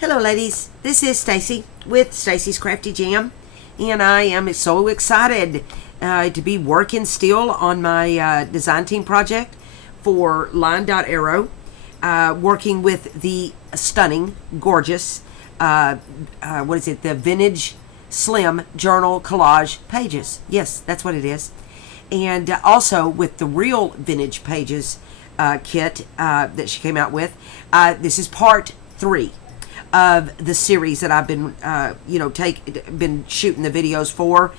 Hello ladies, this is Stacy with Stacy's Crafty Jam, and I am so excited to be working still on my design team project for LineDotArrow, working with the stunning, gorgeous, the Vintage Slim Journal Collage Pages. Yes, that's what it is. And also with the Real Vintage Pages kit that she came out with. This is part 3 of the series that I've been, been shooting the videos for,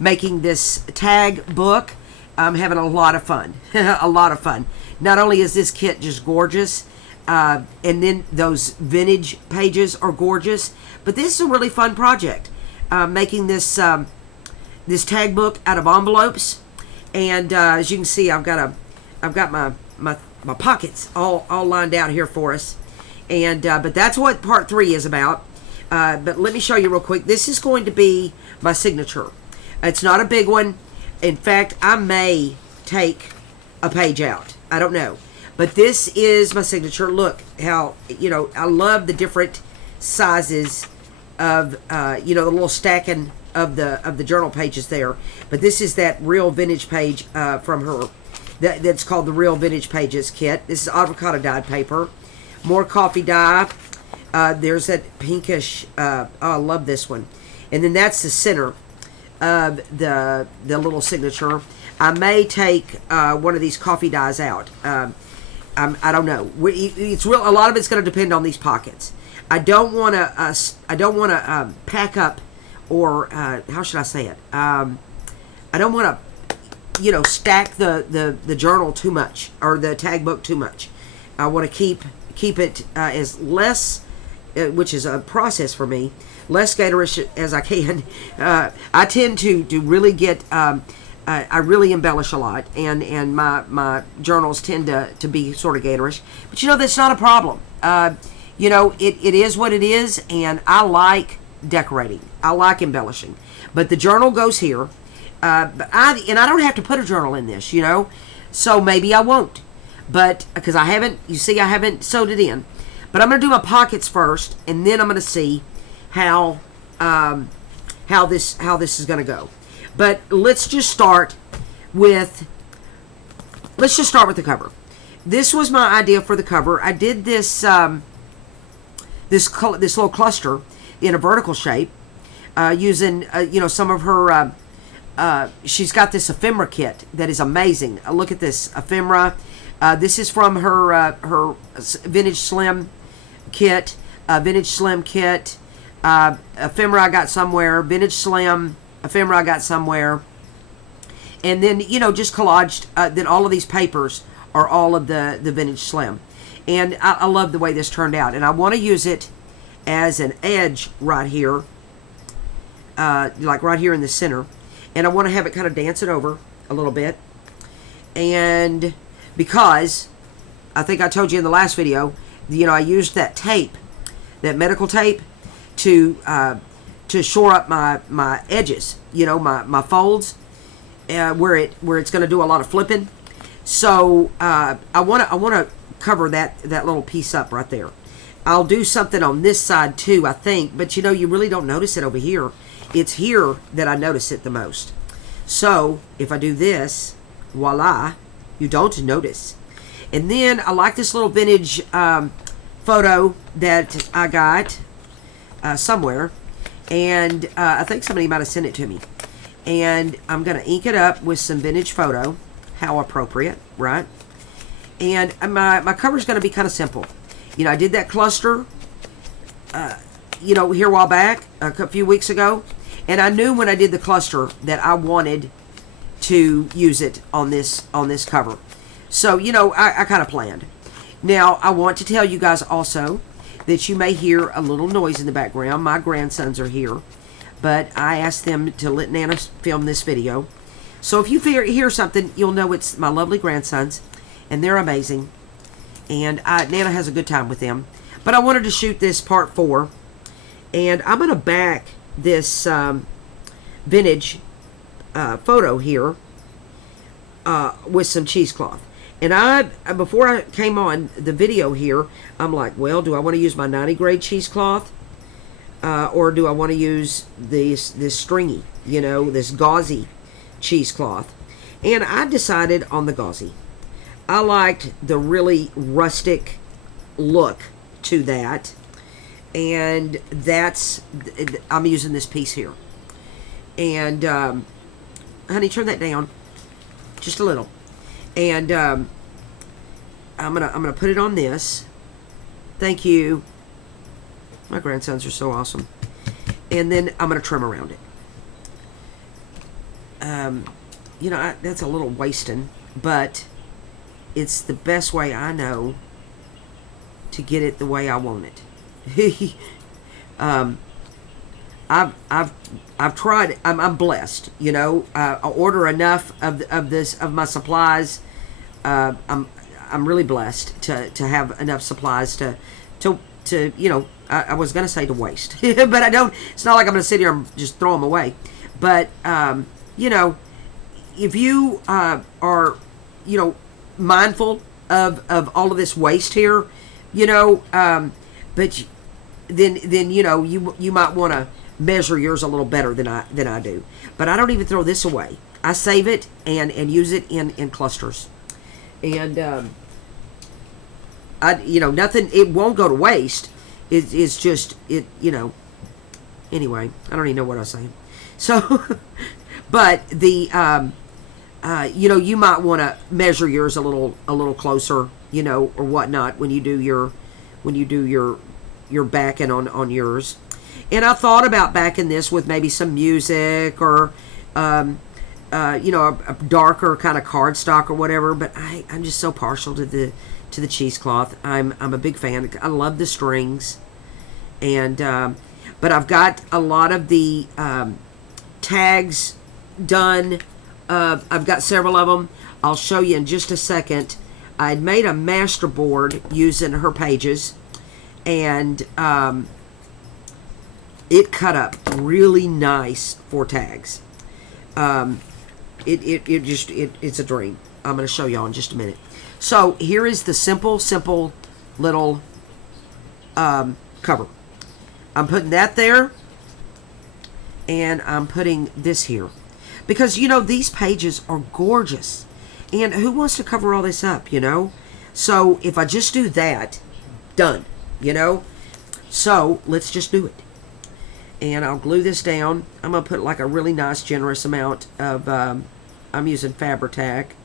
making this tag book. I'm having a lot of fun, a lot of fun. Not only is this kit just gorgeous, and then those vintage pages are gorgeous, but this is a really fun project. Making this this tag book out of envelopes, and as you can see, I've got my pockets all lined out here for us. And but that's what part 3 is about. But let me show you real quick. This is going to be my signature. It's not a big one. In fact, I may take a page out. I don't know. But this is my signature. Look how, I love the different sizes of, the little stacking of the journal pages there. But this is that real vintage page from her. That's called the Real Vintage Pages kit. This is avocado dyed paper. More coffee dye. There's that pinkish. I love this one. And then that's the center of the little signature. I may take one of these coffee dyes out. I don't know. It's real. A lot of it's going to depend on these pockets. I don't want to. I don't want to pack up, or how should I say it? I don't want to, stack the journal too much, or the tag book too much. I want to keep it as less, which is a process for me, less gatorish as I can. I tend to really get, I really embellish a lot, and my journals tend to be sort of gatorish. But that's not a problem. It is what it is, and I like decorating. I like embellishing. But the journal goes here, but I don't have to put a journal in this, so maybe I won't. But because I haven't sewed it in. But I'm going to do my pockets first, and then I'm going to see how this is going to go. But let's just start with the cover. This was my idea for the cover. I did this this little cluster in a vertical shape, using some of her. She's got this ephemera kit that is amazing. Look at this ephemera. This is from her Vintage Slim kit, Vintage Slim kit, ephemera I got somewhere, Vintage Slim, ephemera I got somewhere, and then, just collaged, then all of these papers are all of the Vintage Slim, and I love the way this turned out, and I want to use it as an edge right here, like right here in the center, and I want to have it kind of dance it over a little bit, and because I think I told you in the last video, I used that tape, that medical tape, to shore up my edges, my folds, where it's going to do a lot of flipping. So I want to cover that little piece up right there. I'll do something on this side too, I think, but you really don't notice it over here. It's here that I notice it the most. So if I do this, voila. You don't notice. And then I like this little vintage photo that I got somewhere. And I think somebody might have sent it to me. And I'm going to ink it up with some vintage photo. How appropriate, right? And my cover is going to be kind of simple. I did that cluster, here a while back, a few weeks ago. And I knew when I did the cluster that I wanted to use it on this cover. So, I kind of planned. Now, I want to tell you guys also that you may hear a little noise in the background. My grandsons are here, but I asked them to let Nana film this video. So if you hear something, you'll know it's my lovely grandsons, and they're amazing. And Nana has a good time with them. But I wanted to shoot this part 4, and I'm going to back this vintage photo here with some cheesecloth. And before I came on the video here, I'm like, well, do I want to use my 90 grade cheesecloth? Or do I want to use this stringy, this gauzy cheesecloth? And I decided on the gauzy. I liked the really rustic look to that. And I'm using this piece here. And, honey, turn that down just a little. And I'm gonna put it on this. Thank you. My grandsons are so awesome. And then I'm gonna trim around it. That's a little wasting, but it's the best way I know to get it the way I want it. I've tried. I'm blessed. I order enough of my supplies. I'm really blessed to have enough supplies to I was gonna say to waste, but I don't. It's not like I'm gonna sit here and just throw them away. But if you are mindful of all of this waste here, but then you might want to measure yours a little better than I do. But I don't even throw this away. I save it and use it in clusters. And nothing, it won't go to waste. It's just anyway, I don't even know what I was saying. So but the you might want to measure yours a little closer, or whatnot when you do your backing on yours. And I thought about backing this with maybe some music or a darker kind of cardstock or whatever, but I'm just so partial to the cheesecloth. I'm a big fan. I love the strings, and but I've got a lot of the tags done. I've got several of them. I'll show you in just a second. I had made a master board using her pages, and it cut up really nice for tags. It's a dream. I'm going to show y'all in just a minute. So here is the simple little cover. I'm putting that there, and I'm putting this here. Because, these pages are gorgeous. And who wants to cover all this up, So if I just do that, done, So let's just do it. And I'll glue this down. I'm going to put like a really nice, generous amount of, I'm using Fabri-Tac.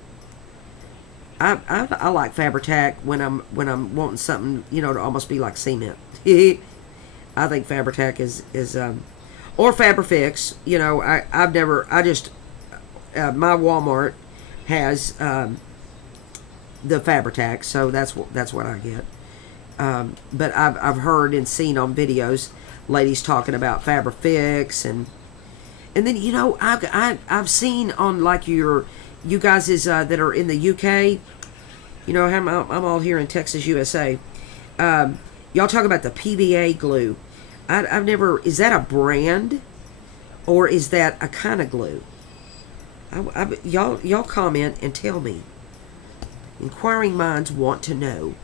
I like Fabri-Tac when I'm wanting something, to almost be like cement. I think Fabri-Tac is or Fabri-Fix. My Walmart has the Fabri-Tac, so that's what I get. But I've heard and seen on videos ladies talking about Fabri-Fix, and then I've seen on like you guys that are in the UK. I'm all here in Texas, USA. Y'all talk about the PVA glue. I've never. Is that a brand, or is that a kind of glue? Y'all comment and tell me. Inquiring minds want to know.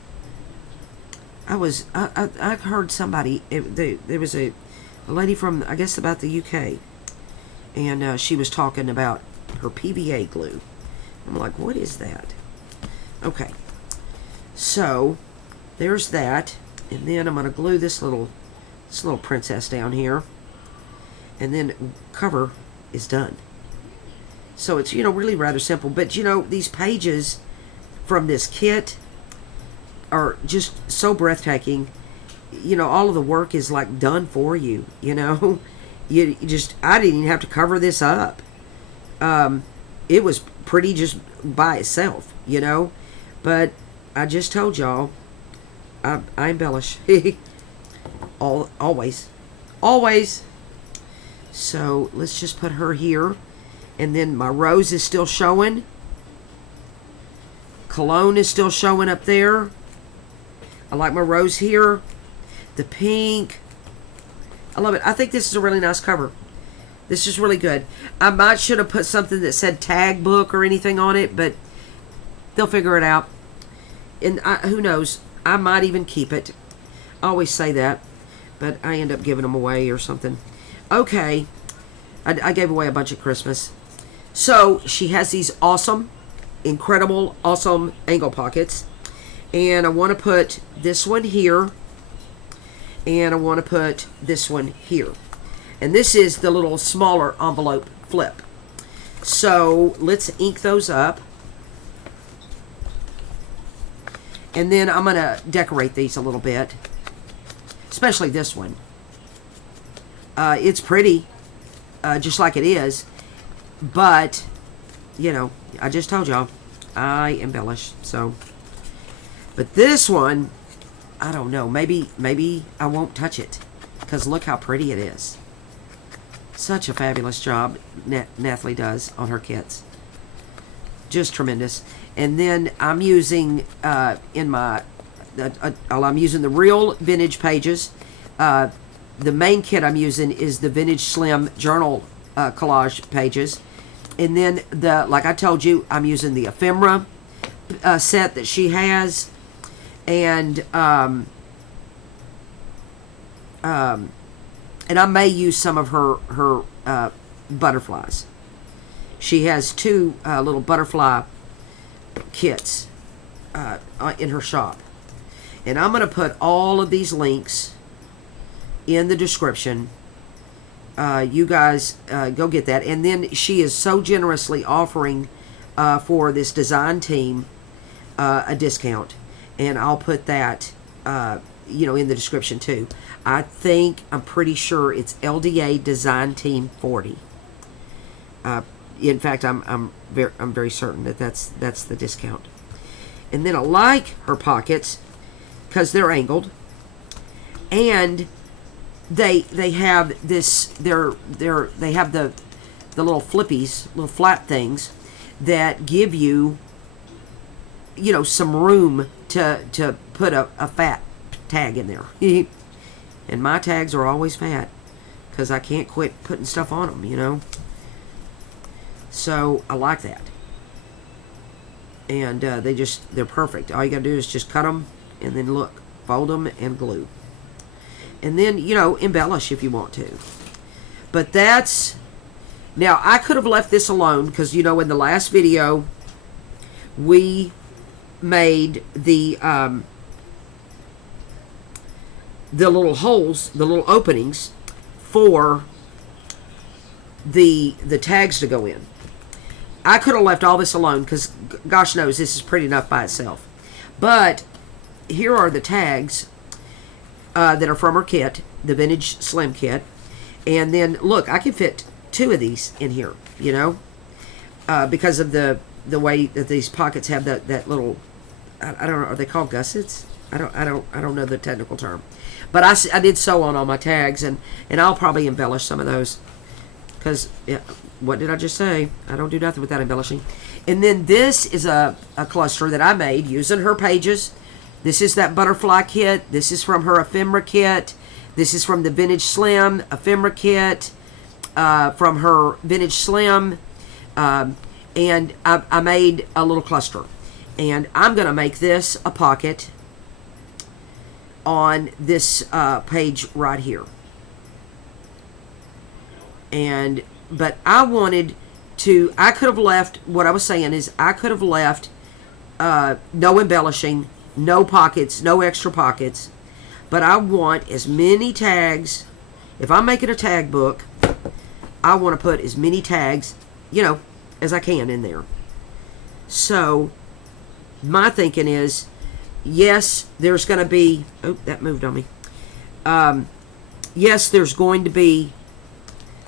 I heard somebody. There was a lady from, I guess, about the UK, and she was talking about her PVA glue. I'm like, what is that? Okay, so there's that, and then I'm going to glue this little princess down here, and then cover is done. So it's really rather simple, but these pages from this kit are just so breathtaking. All of the work is like done for you. I didn't even have to cover this up. It was pretty just by itself, but I just told y'all I embellish. Always. So let's just put her here, and then my rose is still showing. Cologne is still showing up there. I like my rose here. The pink. I love it. I think this is a really nice cover. This is really good. I should have put something that said tag book or anything on it, but they'll figure it out. And who knows, I might even keep it. I always say that, but I end up giving them away or something. Okay, I gave away a bunch at Christmas. So she has these awesome, incredible, awesome angle pockets. And I want to put this one here. And I want to put this one here. And this is the little smaller envelope flip. So let's ink those up. And then I'm going to decorate these a little bit. Especially this one. It's pretty. Just like it is. But, you know, I just told y'all. I embellish. So. But this one, I don't know. Maybe I won't touch it. Because look how pretty it is. Such a fabulous job Nathalie does on her kits. Just tremendous. And then I'm using I'm using the real vintage pages. The main kit I'm using is the vintage Slim Journal Collage Pages. And then like I told you, I'm using the ephemera set that she has. And I may use some of her butterflies. She has 2 little butterfly kits in her shop. And I'm going to put all of these links in the description. You guys go get that. And then she is so generously offering for this design team a discount. And I'll put that in the description too. I'm pretty sure it's LDA Design Team 40. In fact, I'm very certain that that's the discount. And then I like her pockets because they're angled, and they have this. They have the little flippies, little flat things that give you some room to put a fat tag in there. And my tags are always fat because I can't quit putting stuff on them, So I like that. And they're perfect. All you gotta do is just cut them and then look, fold them and glue. And then, embellish if you want to. But now I could have left this alone because, in the last video we made the little holes, the little openings for the tags to go in. I could have left all this alone because gosh knows this is pretty enough by itself. But here are the tags that are from her kit, the vintage Slim kit. And then look, I can fit 2 of these in here, because of the way that these pockets have that little, I don't know, are they called gussets? I don't know the technical term. But I did sew on all my tags, and I'll probably embellish some of those. Because, what did I just say? I don't do nothing without embellishing. And then this is a cluster that I made using her pages. This is that butterfly kit. This is from her ephemera kit. This is from the vintage Slim ephemera kit. From her vintage Slim. And I made a little cluster. And I'm going to make this a pocket on this page right here. But I wanted to, I could have left, what I was saying is I could have left no embellishing, no pockets, no extra pockets. But I want as many tags. If I'm making a tag book, I want to put as many tags, as I can in there. So my thinking is, yes, there's going to be, oh, that moved on me. Yes, there's going to be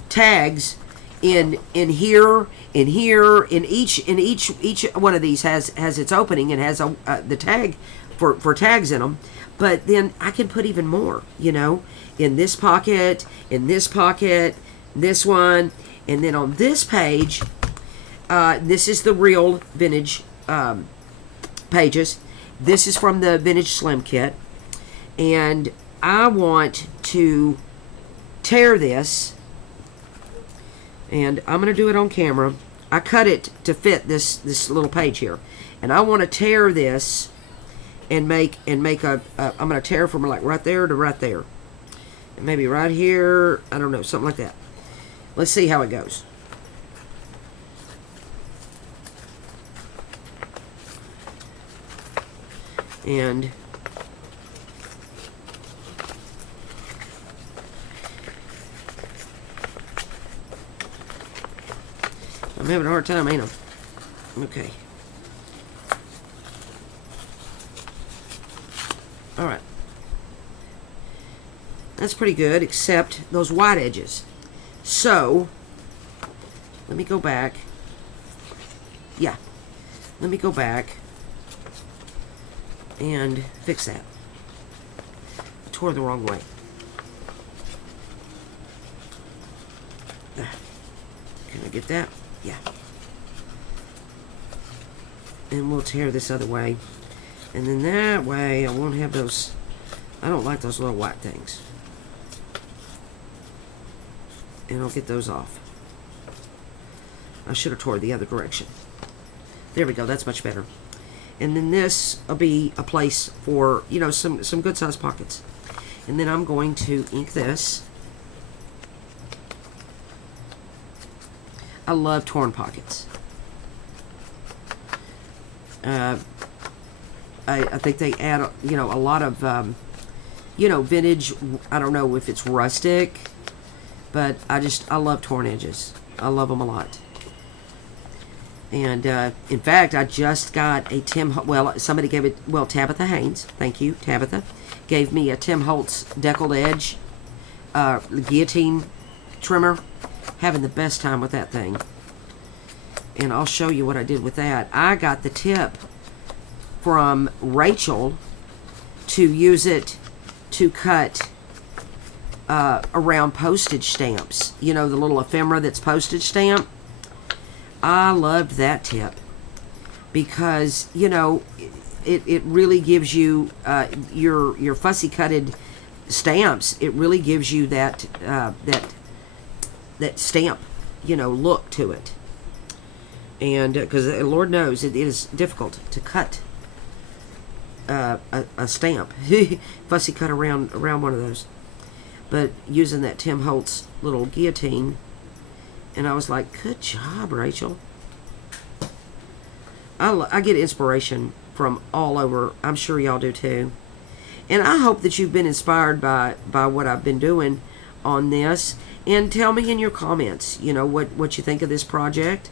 tags in here, in here, in each one of these has its opening and has the tag for tags in them. But then I can put even more, in this pocket, this one, and then on this page, this is the real vintage pages. This is from the vintage Slim kit, and I want to tear this, and I'm going to do it on camera. I cut it to fit this little page here, And I want to tear this and make a I'm going to tear from like right there to right there. And maybe right here, I don't know, something like that. Let's see how it goes. And I'm having a hard time, ain't I? Okay. Alright. That's pretty good, except those white edges. So, let me go back. Yeah. Let me go back and fix that. I tore the wrong way. Can I get that? Yeah. And we'll tear this other way. And then that way I won't have those. I don't like those little white things. And I'll get those off. I should have tore the other direction. There we go. That's much better. And then this will be a place for, you know, some good sized pockets. And then I'm going to ink this. I love torn pockets. I think they add, you know, a lot of, you know, vintage. I don't know if it's rustic, but I love torn edges. I love them a lot. And in fact, I just got a somebody gave it, Tabitha Haynes, thank you, Tabitha, gave me a Tim Holtz deckled edge guillotine trimmer. Having the best time with that thing. And I'll show you what I did with that. I got the tip from Rachel to use it to cut around postage stamps. You know, the little ephemera that's postage stamp. I loved that tip because, you know, it really gives you your fussy cutted stamps. It really gives you that stamp, you know, look to it. And because Lord knows it is difficult to cut a stamp, fussy cut around one of those. But using that Tim Holtz little guillotine, and I was like, good job, Rachel. I get inspiration from all over. I'm sure y'all do too. And I hope that you've been inspired by what I've been doing on this. And tell me in your comments, you know, what you think of this project.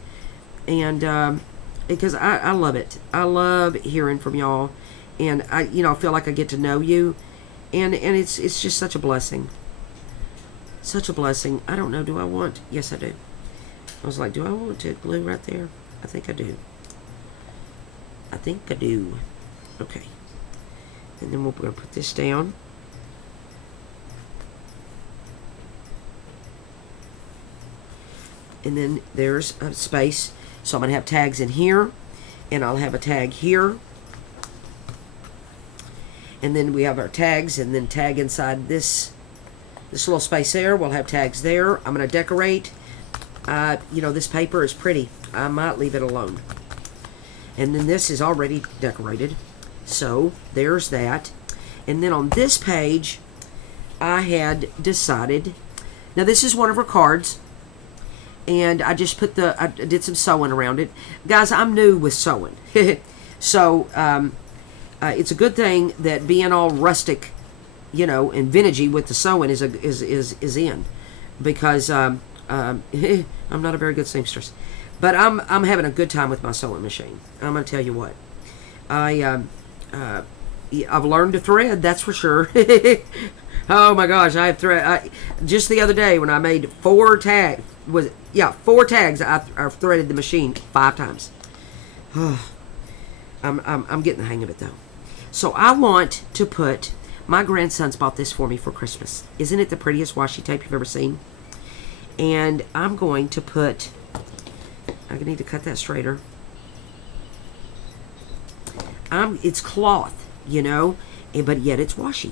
And because I love it. I love hearing from y'all. And I feel like I get to know you. And it's just such a blessing. Such a blessing. I don't know, do I want? Yes, I do. I was like, do I want to glue right there? I think I do. I think I do. Okay. And then we're going to put this down. And then there's a space. So I'm going to have tags in here. And I'll have a tag here. And then we have our tags. And then tag inside this little space there. We'll have tags there. I'm going to decorate. This paper is pretty. I might leave it alone. And then this is already decorated. So there's that. And then on this page, I had decided. Now this is one of her cards. And I just I did some sewing around it. Guys, I'm new with sewing. So it's a good thing that being all rustic, and vintagey with the sewing is in. Because I'm not a very good seamstress. But I'm having a good time with my sewing machine. I'm going to tell you what. I've learned to thread, that's for sure. Oh my gosh, I have thread. Just the other day when I made 4 tags, 4 tags, I threaded the machine 5 times. I'm getting the hang of it though. So I want to put, my grandson's bought this for me for Christmas. Isn't it the prettiest washi tape you've ever seen? And I'm going to put, I need to cut that straighter. It's cloth, but yet it's washi.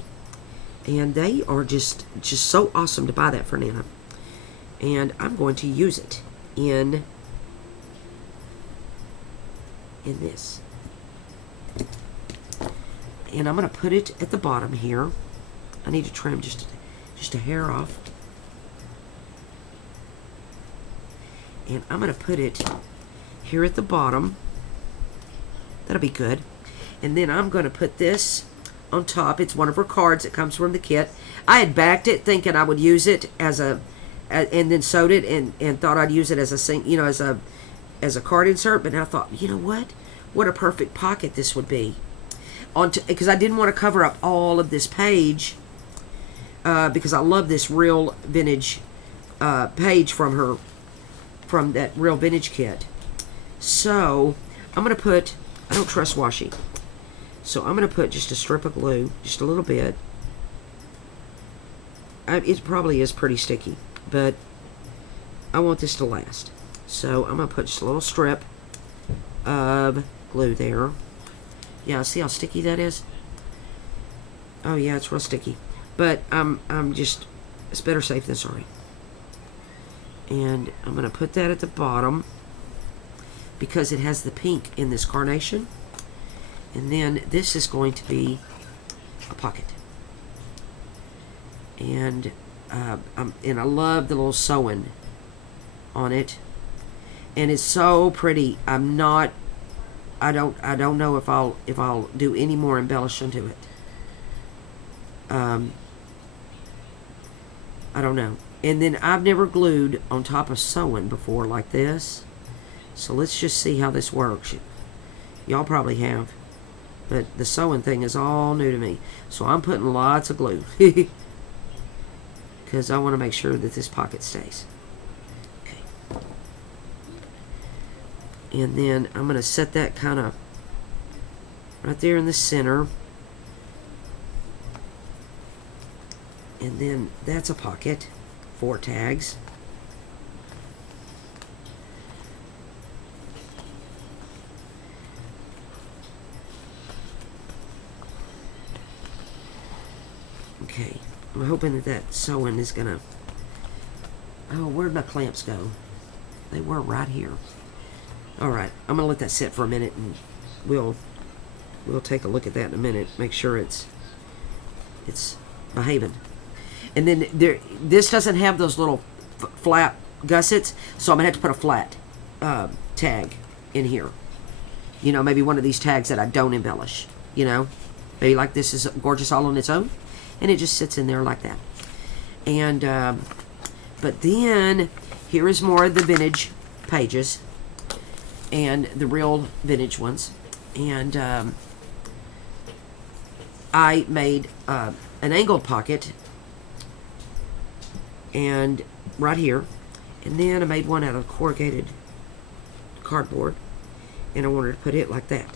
And they are just so awesome to buy that for Nana. And I'm going to use it in this. And I'm going to put it at the bottom here. I need to trim just a hair off. And I'm going to put it here at the bottom. That'll be good. And then I'm going to put this on top. It's one of her cards that comes from the kit. I had backed it thinking I would use it as a, and then sewed it and thought I'd use it as a, you know, as a card insert. But now I thought, you know what a perfect pocket this would be. Because I didn't want to cover up all of this page because I love this real vintage page from that real vintage kit. So I'm going to put, I don't trust washi, so I'm going to put just a strip of glue, just a little bit. It probably is pretty sticky, but I want this to last. So I'm going to put just a little strip of glue there. Yeah, see how sticky that is? Oh yeah, it's real sticky. But it's better safe than sorry. And I'm going to put that at the bottom because it has the pink in this carnation. And then this is going to be a pocket. And I love the little sewing on it. And it's so pretty. I don't know if I'll do any more embellishing to it. I don't know. And then I've never glued on top of sewing before like this. So let's just see how this works. Y'all probably have. But the sewing thing is all new to me. So I'm putting lots of glue. Because I want to make sure that this pocket stays. Okay. And then I'm going to set that kind of right there in the center. And then that's a pocket. 4 tags. Okay, I'm hoping that sewing is gonna, oh, where'd my clamps go? They were right here. Alright, I'm gonna let that sit for a minute and we'll take a look at that in a minute, make sure it's behaving. And then this doesn't have those little flap gussets, so I'm gonna have to put a flat tag in here. You know, maybe one of these tags that I don't embellish. You know, maybe like this is gorgeous all on its own, and it just sits in there like that. And but then here is more of the vintage pages and the real vintage ones. And I made an angled pocket. And right here, and then I made one out of corrugated cardboard, and I wanted to put it like that.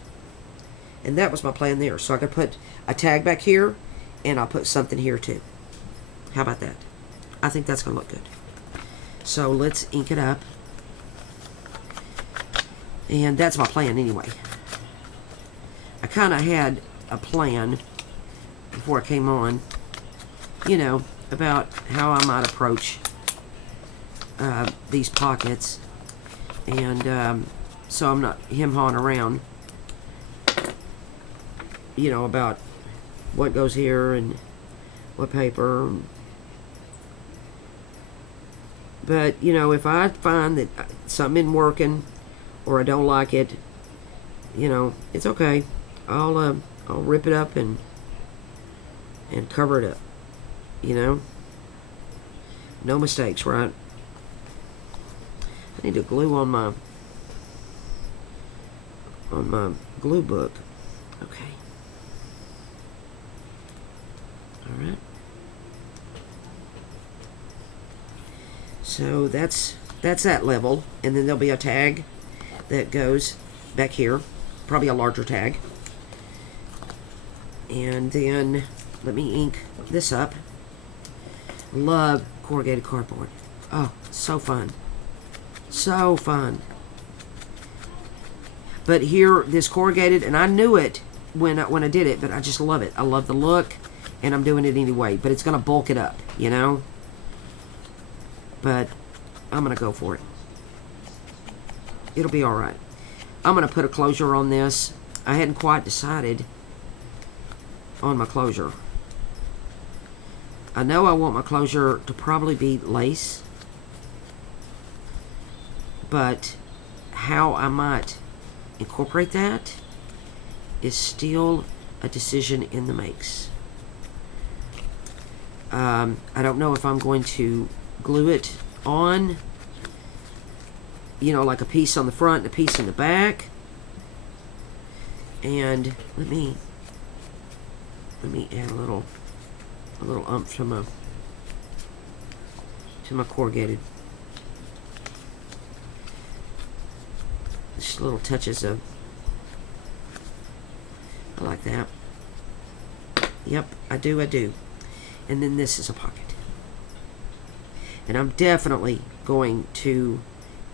And that was my plan there. So I could put a tag back here, and I'll put something here too. How about that? I think that's going to look good. So let's ink it up. And that's my plan anyway. I kind of had a plan before I came on, you know, about how I might approach these pockets, and so I'm not hem-hawing around, you know, about what goes here and what paper. But you know, if I find that something isn't working or I don't like it, you know, it's okay. I'll rip it up and cover it up. You know, no mistakes, right? I need to glue on my glue book. Okay. All right. So that's that level, and then there'll be a tag that goes back here, probably a larger tag. And then let me ink this up. Love corrugated cardboard. Oh, so fun. So fun. But here, this corrugated, and I knew it when I did it, but I just love it. I love the look, and I'm doing it anyway. But it's going to bulk it up, you know? But I'm going to go for it. It'll be alright. I'm going to put a closure on this. I hadn't quite decided on my closure. I know I want my closure to probably be lace, but how I might incorporate that is still a decision in the makes. I don't know if I'm going to glue it on, you know, like a piece on the front and a piece in the back. And let me add a little umph to my corrugated. Just little touches of, I like that. Yep, I do. And then this is a pocket. And I'm definitely going to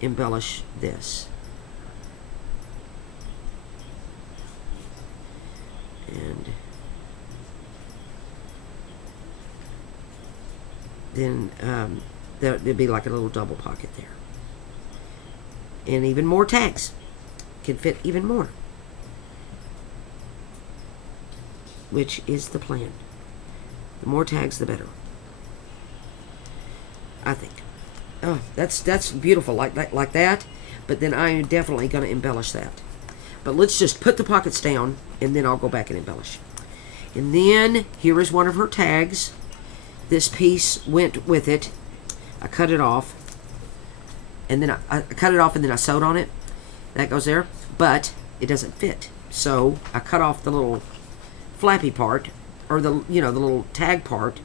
embellish this. And then there'd be like a little double pocket there. And even more tags. Can fit even more. Which is the plan. The more tags, the better. I think. Oh, that's beautiful, like that. But then I am definitely going to embellish that. But let's just put the pockets down, and then I'll go back and embellish. And then here is one of her tags. This piece went with it. I cut it off, and then I cut it off, and then I sewed on it. That goes there, but it doesn't fit. So I cut off the little flappy part, or the little tag part,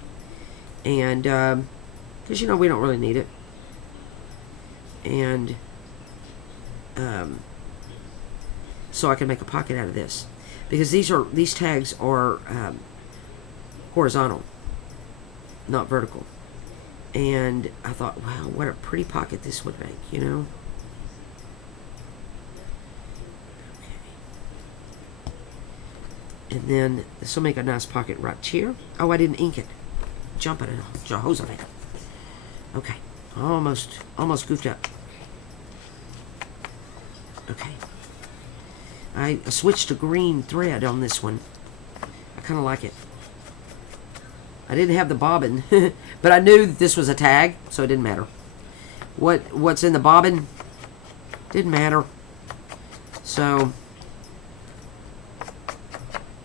and because we don't really need it, and so I can make a pocket out of this, because these tags are horizontal, not vertical. And I thought, wow, what a pretty pocket this would make, Okay. And then this will make a nice pocket right here. Oh, I didn't ink it. Jumping it, Jehoshaphat on it. Okay, almost goofed up. Okay. I switched to green thread on this one. I kind of like it. I didn't have the bobbin, but I knew that this was a tag, so it didn't matter. What's in the bobbin didn't matter. So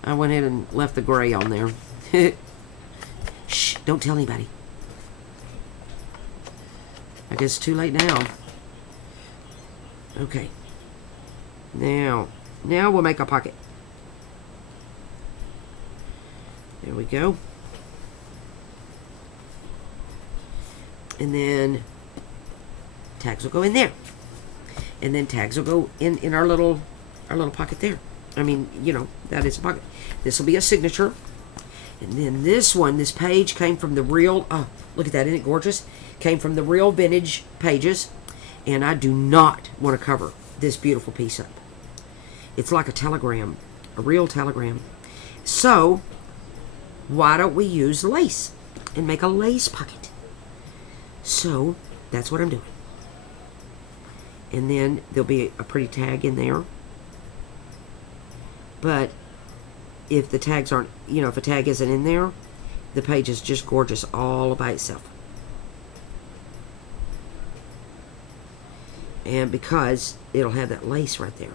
I went ahead and left the gray on there. Shh, don't tell anybody. I guess it's too late now. Okay. Now we'll make a pocket. There we go. And then tags will go in there. And then tags will go in our little pocket there. I mean, that is a pocket. This will be a signature. And then this page came from the real, oh, look at that, isn't it gorgeous? Came from the real vintage pages. And I do not want to cover this beautiful piece up. It's like a telegram, a real telegram. So, why don't we use lace and make a lace pocket? So, that's what I'm doing. And then there'll be a pretty tag in there. But if the tags aren't, if a tag isn't in there, the page is just gorgeous all by itself. And because it'll have that lace right there.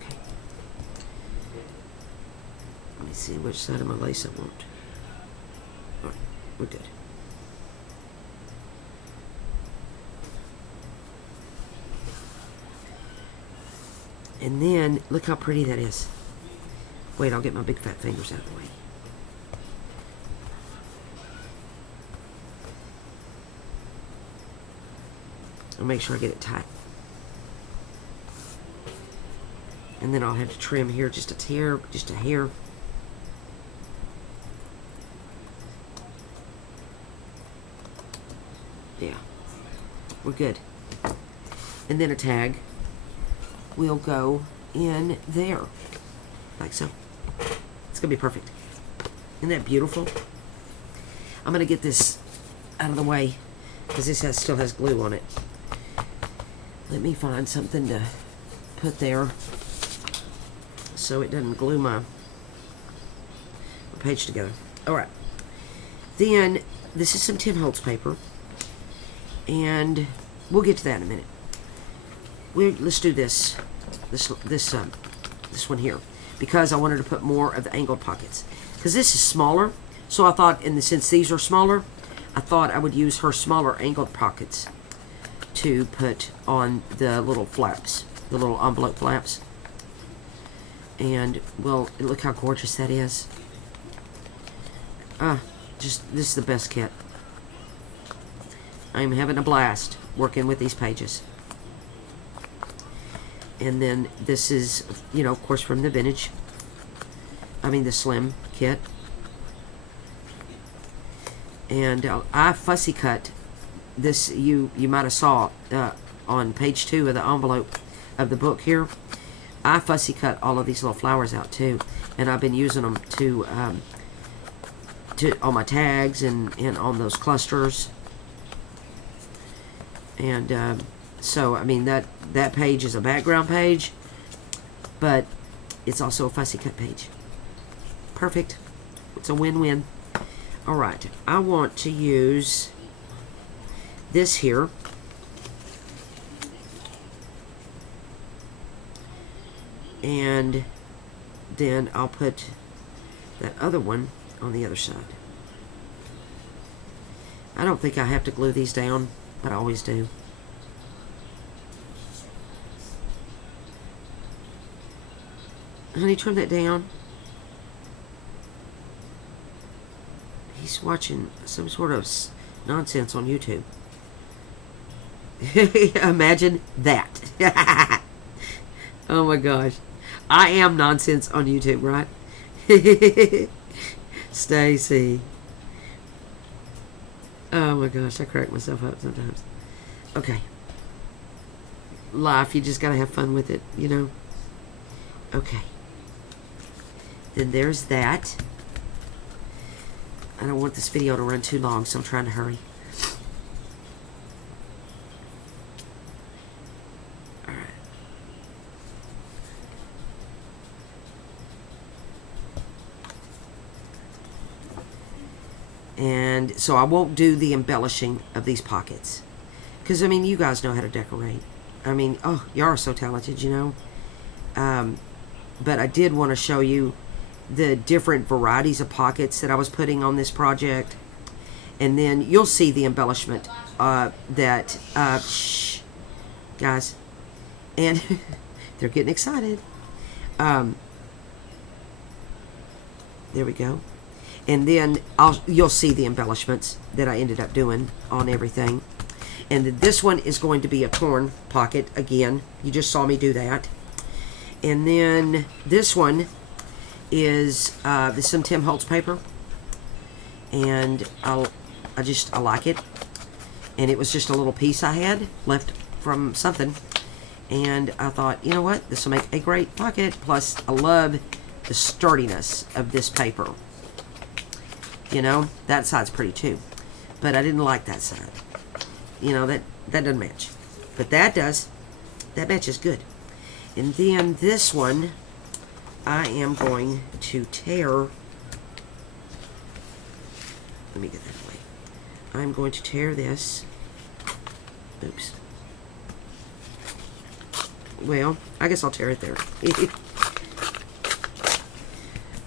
Okay. Let me see which side of my lace I want. All right, we're good. And then, look how pretty that is. Wait, I'll get my big fat fingers out of the way. I'll make sure I get it tight. And then I'll have to trim here just a hair. Yeah, we're good. And then a tag will go in there, like so. It's gonna be perfect. Isn't that beautiful? I'm gonna get this out of the way because this still has glue on it. Let me find something to put there so it doesn't glue my page together. All right. Then this is some 10 Holtz paper, and we'll get to that in a minute. Let's do this one here, because I wanted to put more of the angled pockets, because this is smaller. So I thought, since these are smaller, I thought I would use her smaller angled pockets to put on the little flaps, the little envelope flaps. And, well, look how gorgeous that is. This is the best kit. I'm having a blast working with these pages. And then this is, of course, from the the Slim kit. And I fussy cut this. You might have saw on page 2 of the envelope of the book here. I fussy cut all of these little flowers out too, and I've been using them to on my tags and on those clusters. And so that page is a background page, but it's also a fussy cut page. Perfect. It's a win-win. All right, I want to use this here. And then I'll put that other one on the other side. I don't think I have to glue these down, but I always do. Honey, turn that down. He's watching some sort of nonsense on YouTube. Imagine that. Oh my gosh. I am nonsense on YouTube, right? Stacy. Oh my gosh, I crack myself up sometimes. Okay. Life, you just gotta have fun with it, Okay. Then there's that. I don't want this video to run too long, so I'm trying to hurry. Alright. And so I won't do the embellishing of these pockets, because you guys know how to decorate. Oh, y'all are so talented, but I did want to show you the different varieties of pockets that I was putting on this project, and then you'll see the embellishment shh, guys, and they're getting excited. There we go. And then you'll see the embellishments that I ended up doing on everything. And then this one is going to be a torn pocket again. You just saw me do that. And then this one is some Tim Holtz paper, and I like it. And it was just a little piece I had left from something, and I thought, you know what, this will make a great pocket. Plus, I love the sturdiness of this paper. That side's pretty too, but I didn't like that side. That doesn't match, but that does. That matches good. And then this one, I am going to tear. Let me get that away. I'm going to tear this. Oops. Well, I guess I'll tear it there.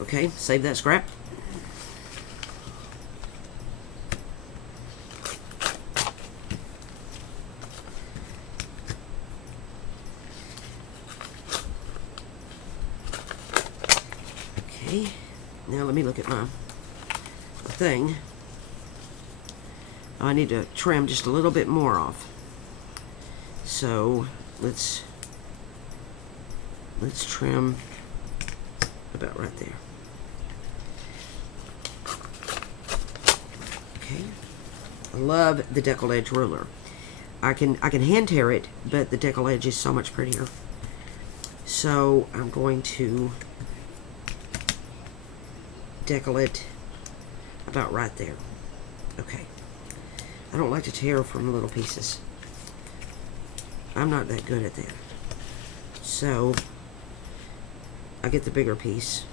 Okay, save that scrap. Okay, now let me look at my thing. I need to trim just a little bit more off. So let's trim about right there. Okay. I love the decal edge ruler. I can hand tear it, but the decal edge is so much prettier. So I'm going to decal it about right there. Okay. I don't like to tear from little pieces. I'm not that good at that. So I get the bigger piece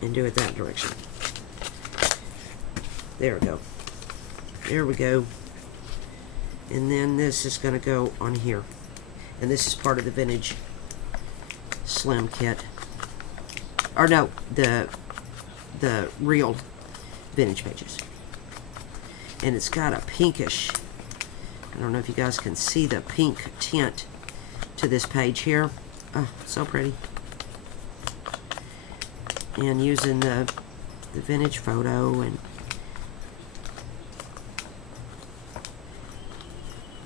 and do it that direction. There we go. There we go. And then this is going to go on here. And this is part of the vintage Slim kit. Or no, the real vintage pages. And it's got a pinkish, I don't know if you guys can see the pink tint to this page here. Oh, so pretty. And using the vintage photo, and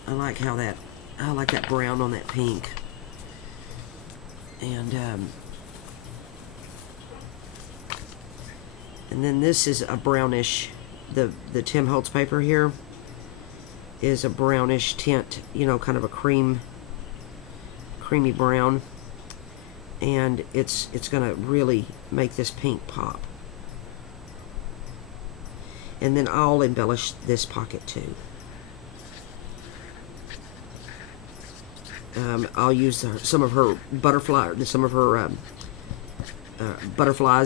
I like that brown on that pink. And then this is a brownish, the Tim Holtz paper here is a brownish tint, you know, kind of a creamy brown, and it's gonna really make this pink pop. And then I'll embellish this pocket too. I'll use some of her butterflies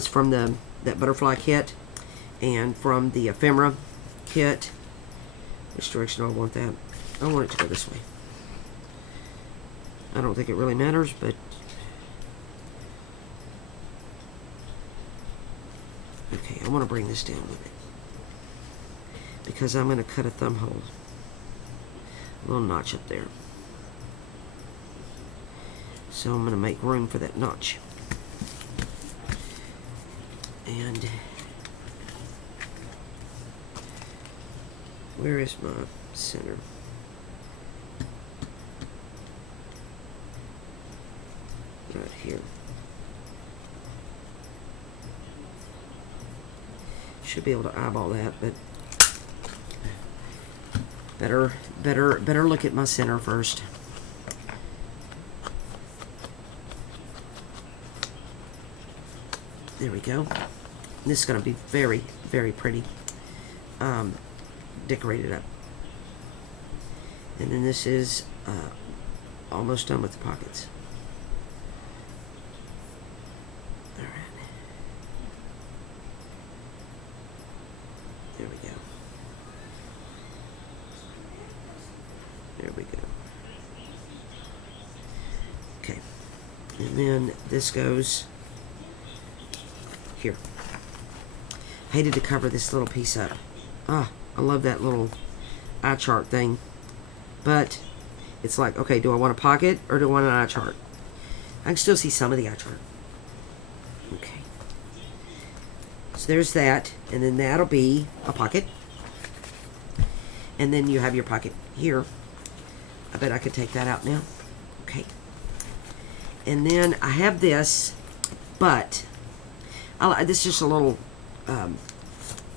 from that butterfly kit, and from the ephemera kit. Which direction do I want that? I want it to go this way. I don't think it really matters, but okay, I want to bring this down with it because I'm going to cut a thumb hole, a little notch up there. So I'm going to make room for that notch. And where is my center? Right here. Should be able to eyeball that, but better look at my center first. There we go. This is going to be very, very pretty. Decorated up. And then this is almost done with the pockets. Alright. There we go. There we go. Okay. And then this goes here. I hated to cover this little piece up. Ah, I love that little eye chart thing. But it's like, okay, do I want a pocket or do I want an eye chart? I can still see some of the eye chart. Okay. So there's that. And then that'll be a pocket. And then you have your pocket here. I bet I could take that out now. Okay. And then I have this, but this is just a little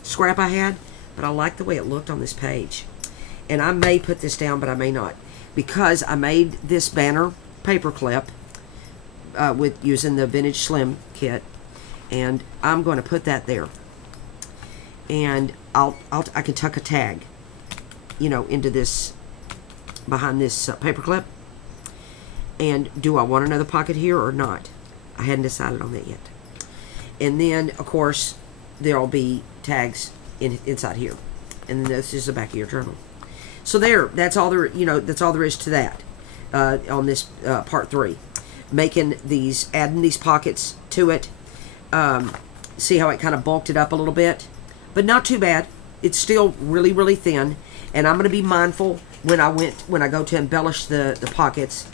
scrap I had, but I like the way it looked on this page. And I may put this down, but I may not, because I made this banner paper clip with using the vintage Slim kit, and I'm going to put that there. And I can tuck a tag, you know, into this, behind this paper clip. And do I want another pocket here or not? I hadn't decided on that yet. And then, of course, there'll be tags inside here. And then this is the back of your journal. So that's all there, you know, that's all there is to that on this part 3. Adding these pockets to it. See how it kind of bulked it up a little bit? But not too bad. It's still really, really thin. And I'm going to be mindful when I go to embellish the pockets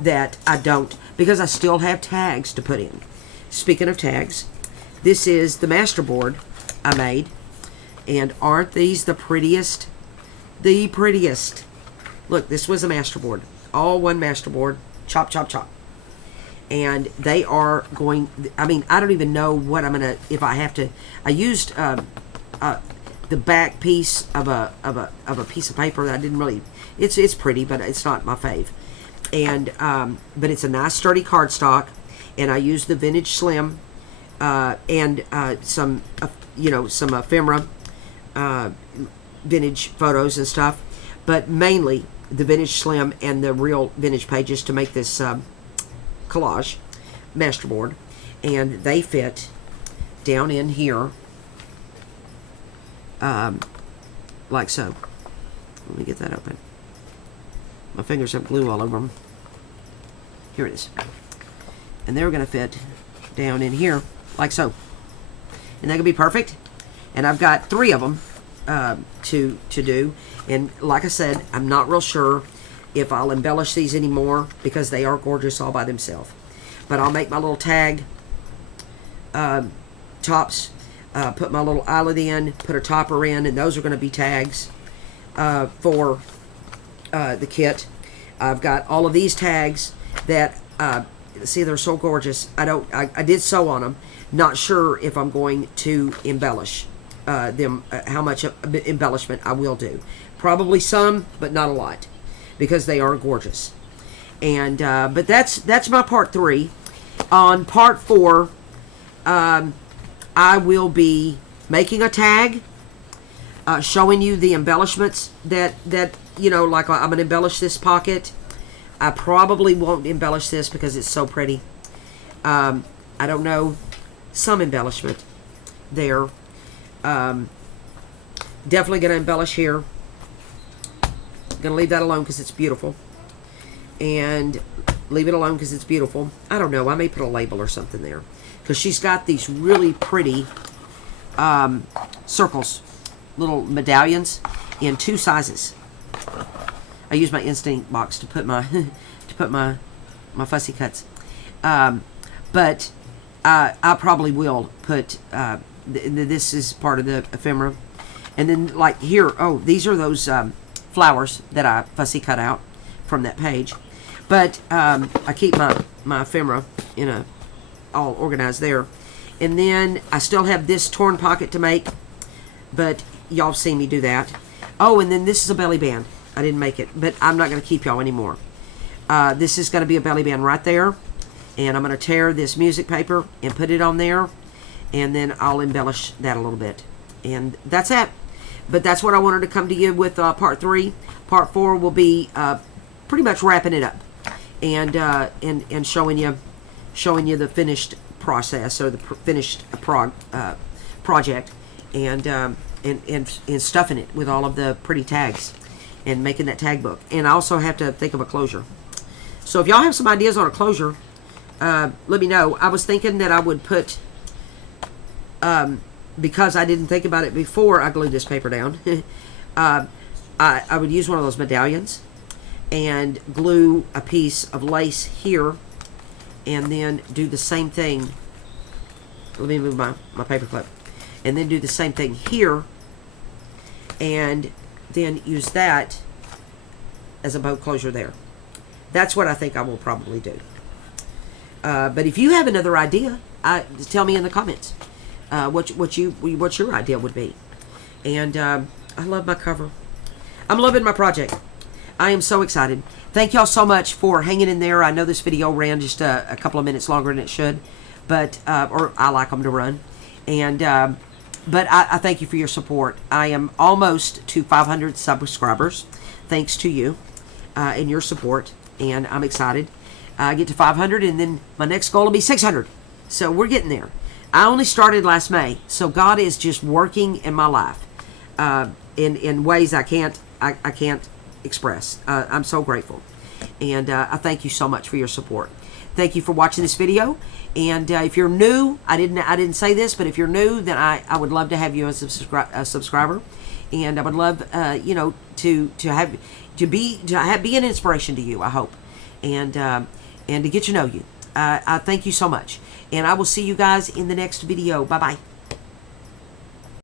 that I don't, because I still have tags to put in. Speaking of tags, this is the masterboard I made. And aren't these the prettiest? The prettiest. Look, this was a masterboard. All one masterboard. Chop, chop, chop. And they are going, I mean, I don't even know what I'm going to, if I have to. I used the back piece of a piece of paper that I didn't really, it's pretty, but it's not my fave. And, but it's a nice sturdy cardstock. And I used the vintage Slim and some, some ephemera vintage photos and stuff, but mainly the vintage Slim and the real vintage pages to make this collage masterboard, and they fit down in here like so. Let me get that open. My fingers have glue all over them. Here it is. And they're going to fit down in here like so. And that could be perfect. And I've got 3 of them to do. And like I said, I'm not real sure if I'll embellish these anymore because they are gorgeous all by themselves. But I'll make my little tag tops, put my little eyelet in, put a topper in, and those are going to be tags for the kit. I've got all of these tags that see, they're so gorgeous. I did sew on them. Not sure if I'm going to embellish them, how much embellishment I will do. Probably some, but not a lot, because they are gorgeous. And but that's my part 3. On part 4, I will be making a tag, showing you the embellishments that you know, like I'm going to embellish this pocket. I probably won't embellish this because it's so pretty. I don't know, some embellishment there. Definitely going to embellish here. Going to leave that alone because it's beautiful. And leave it alone because it's beautiful. I don't know, I may put a label or something there, because she's got these really pretty circles, little medallions in 2 sizes. I use my Instinct box to put my my fussy cuts, but I probably will put this is part of the ephemera, and then like here, oh, these are those flowers that I fussy cut out from that page. But I keep my ephemera in a all organized there, and then I still have this torn pocket to make, but y'all have seen me do that. Oh, and then this is a belly band. I didn't make it, but I'm not going to keep y'all anymore. This is going to be a belly band right there, and I'm going to tear this music paper and put it on there, and then I'll embellish that a little bit, and that's it. But that's what I wanted to come to you with part 3. Part 4 will be pretty much wrapping it up, and showing you the finished process, or the finished project, and stuffing it with all of the pretty tags and making that tag book. And I also have to think of a closure. So if y'all have some ideas on a closure, let me know. I was thinking that I would put, because I didn't think about it before I glued this paper down, I would use one of those medallions and glue a piece of lace here, and then do the same thing. Let me move my paper clip. And then do the same thing here, and then use that as a bow closure there. That's what I think I will probably do. But if you have another idea, just tell me in the comments what your idea would be. And I love my cover. I'm loving my project. I am so excited. Thank y'all so much for hanging in there. I know this video ran just a couple of minutes longer than it should, but or I like them to run. And but I thank you for your support. I am almost to 500 subscribers, thanks to you and your support, and I'm excited. I get to 500, and then my next goal will be 600. So we're getting there. I only started last May, so God is just working in my life in ways I can't express. I'm so grateful, and I thank you so much for your support. Thank you for watching this video. And if you're new, I didn't say this, but if you're new, then I would love to have you as a subscriber, and I would love you know, to be an inspiration to you. I hope, and to get to know you. I thank you so much, and I will see you guys in the next video. Bye bye.